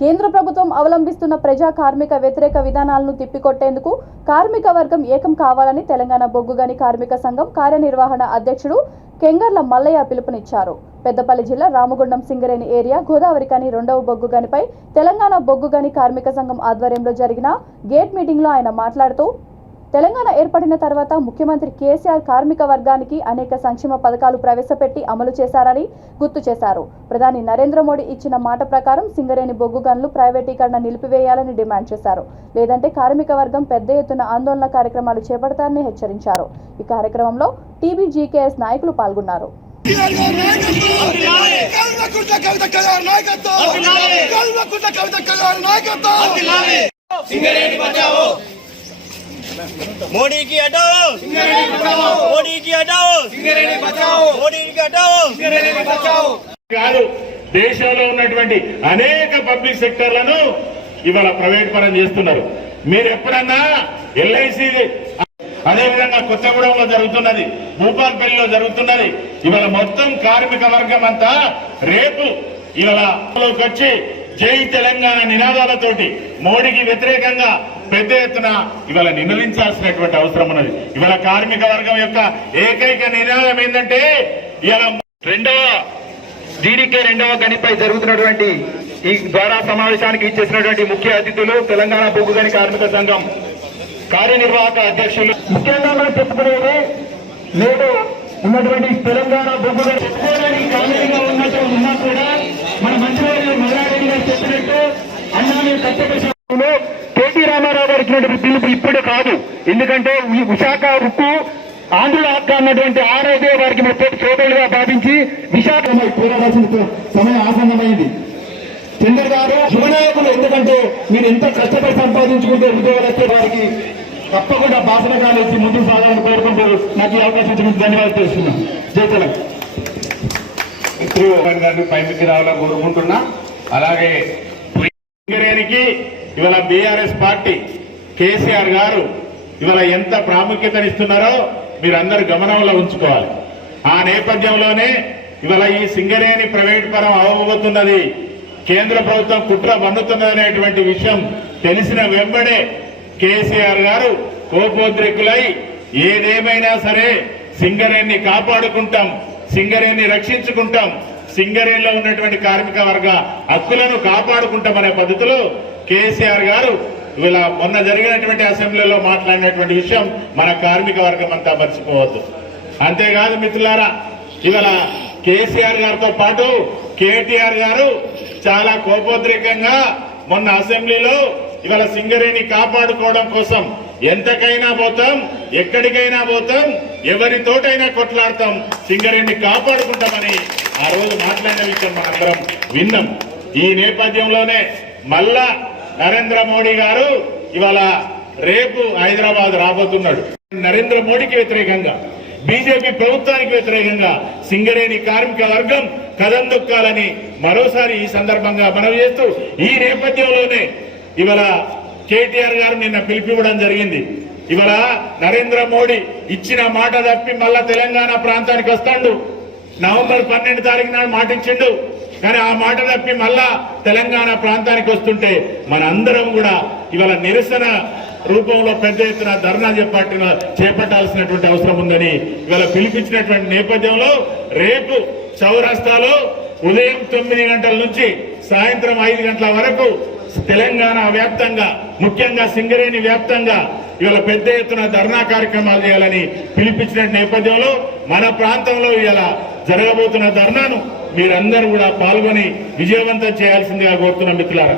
కేంద్ర ప్రభుత్వం అవలంబిస్తున్న ప్రజా కార్మిక వ్యతిరేక విధానాలను తిప్పికొట్టేందుకు కార్మిక వర్గం ఏకం కావాలని తెలంగాణ బొగ్గుగని కార్మిక సంఘం కార్యనిర్వహణ అధ్యక్షుడు కెంగర్ల మల్లయ్య పిలుపునిచ్చారు. పెద్దపల్లి జిల్లా రామగుండం సింగరేణి ఏరియా గోదావరికని రెండవ బొగ్గుగనిపై తెలంగాణ బొగ్గుగని కార్మిక సంఘం ఆధ్వర్యంలో జరిగిన గేట్ మీటింగ్లో ఆయన మాట్లాడుతూ తెలంగాణ ఏర్పడిన తర్వాత ముఖ్యమంత్రి కేసీఆర్ కార్మిక వర్గానికి అనేక సంక్షేమ పథకాలు ప్రవేశపెట్టి అమలు చేశారని గుర్తు చేశారు. ప్రధాని నరేంద్ర మోడీ ఇచ్చిన మాట ప్రకారం సింగరేణి బొగ్గు గనులు ప్రైవేటీకరణ నిలిపివేయాలని డిమాండ్ చేశారు. లేదంటే కార్మిక వర్గం పెద్ద ఎత్తున ఆందోళన కార్యక్రమాలు చేపడతారని హెచ్చరించారు. ఈ కార్యక్రమంలో టీబీజీకేఎస్ నాయకులు పాల్గొన్నారు. मोदी की हटाओ, मोदी की हटाओ, मोदी की हटाओ, కాదు దేశంలో ఉన్నటువంటి అనేక పబ్లిక్ సెక్టర్లను ఇవాళ ప్రైవేట్ పరం చేస్తున్నారు. మీరు ఎప్పుడన్నా ఎల్ఐసి అదేవిధంగా కొత్తగూడెంలో జరుగుతున్నది, భూపాల్పల్లిలో జరుగుతున్నది. ఇవాళ మొత్తం కార్మిక వర్గం అంతా రేపు ఇవాళ వచ్చి జై తెలంగాణ నినాదాలతోటి మోడీకి వ్యతిరేకంగా పెద్ద ఎత్తున ఇవాళ నినదించాల్సినటువంటి అవసరం ఉన్నది. ఇవాళ కార్మిక వర్గం యొక్క ఏకైక నినాదం ఏంటంటే ఇవాళ జీడీకే రెండవ గనిపై జరుగుతున్నటువంటి ఈ ద్వారా సమావేశానికి ఇచ్చేసినటువంటి ముఖ్య అతిథులు తెలంగాణ బొగ్గుగని కార్మిక సంఘం కార్యనిర్వాహక అధ్యక్షులు. ముఖ్యంగా మనం చెప్పుకునేది నేడు ఉన్నటువంటి తెలంగాణ బొగ్గుగని చెప్పుకోవడానికి కారణంగా ఉన్నట్టు ఉన్నా కూడా మన మంత్రివర్యులు మల్లారెడ్డి గారు చెప్పినట్టు అన్నాన్ని కట్టబెట్టిన కేటీ రామారావు గారు ఇచ్చినటువంటి పిలుపు ఇప్పుడు కాదు. ఎందుకంటే విశాఖ ఉక్కు ఆంధ్రుల హక్కు అన్నటువంటి ఆరోగ్య వారికి చోదరులుగా భావించి విశాఖ పోరాడాల్సిన సమయం ఆసన్నమైంది. చంద్ర గారు యువనాయకులు, ఎందుకంటే మీరు ఎంత కష్టపడి సంపాదించుకుంటే ఉద్యోగాలు వస్తే వారికి తప్పకుండా భాషణ కాలేసి ముందుకు సాగాలని కోరుకుంటూ నాకు ఈ అవకాశం ఇచ్చినందుకు ధన్యవాదాలు తెలుస్తున్నాను. జై తెలంగాణ గారిని పైకి రావాలని కోరుకుంటున్నా. అలాగే సింగరేణికి ఇవాళ బీఆర్ఎస్ పార్టీ కేసీఆర్ గారు ఇవాళ ఎంత ప్రాముఖ్యతనిస్తున్నారో మీరందరూ గమనంలో ఉంచుకోవాలి. ఆ నేపథ్యంలోనే ఇవాళ ఈ సింగరేణి ప్రైవేట్ పరం అవబోతున్నది, కేంద్ర ప్రభుత్వం కుట్ర పన్నుతున్నదనేటువంటి విషయం తెలిసిన వెంబడే కేసీఆర్ గారు కోపోద్రికులై ఏదేమైనా సరే సింగరేణిని కాపాడుకుంటాం, సింగరేణిని రక్షించుకుంటాం, సింగరేణిలో ఉన్నటువంటి కార్మిక వర్గ హక్కులను కాపాడుకుంటామనే పద్ధతిలో కేసీఆర్ గారు ఇలా మొన్న జరిగినటువంటి అసెంబ్లీలో మాట్లాడినటువంటి విషయం మన కార్మిక వర్గం అంతా మర్చిపోవద్దు. అంతేకాదు మిత్రులారా, ఇవాళ కేసీఆర్ గారితో పాటు కేటీఆర్ గారు చాలా కోపోద్రేకంగా మొన్న అసెంబ్లీలో ఇవాళ సింగరేణి కాపాడుకోవడం కోసం ఎంతకైనా పోతాం, ఎక్కడికైనా పోతాం, ఎవరితోటైనా కొట్లాడతాం, సింగరేణిని కాపాడుకుంటామని ఆ రోజు మాట్లాడిన విషయం మనందరం విన్నాం. ఈ నేపథ్యంలోనే మళ్ళా నరేంద్ర మోడీ గారు ఇవాళ రేపు హైదరాబాద్ రాబోతున్నాడు. నరేంద్ర మోడీకి వ్యతిరేకంగా, బీజేపీ ప్రభుత్వానికి వ్యతిరేకంగా సింగరేణి కార్మిక వర్గం కదం దొక్కాలని మరోసారి ఈ సందర్భంగా మనవి చేస్తూ, ఈ నేపథ్యంలోనే ఇవాళ కేటీఆర్ గారు నిన్న పిలిపివ్వడం జరిగింది. ఇవాళ నరేంద్ర మోడీ ఇచ్చిన మాట తప్పి మళ్ళా తెలంగాణ ప్రాంతానికి వస్తాడు. నవంబర్ 12 తారీఖు నాడు మాట ఇచ్చిండు, కానీ ఆ మాట తప్పి మళ్ళా తెలంగాణ ప్రాంతానికి వస్తుంటే మనందరం కూడా ఇవాళ నిరసన రూపంలో పెద్ద ఎత్తున ధర్నా చేపట్టాల్సినటువంటి అవసరం ఉందని ఇవాళ పిలిపించినటువంటి నేపథ్యంలో రేపు చౌరస్తాలో ఉదయం 9 గంటల నుంచి సాయంత్రం 5 గంటల వరకు తెలంగాణ వ్యాప్తంగా, ముఖ్యంగా సింగరేణి వ్యాప్తంగా ఇవాళ పెద్ద ఎత్తున ధర్నా కార్యక్రమాలు చేయాలని పిలిపించిన నేపథ్యంలో మన ప్రాంతంలో ఇవాళ జరగబోతున్న ధర్నాను మీరందరూ కూడా పాల్గొని విజయవంతం చేయాల్సిందిగా కోరుతున్న మిత్రులారా.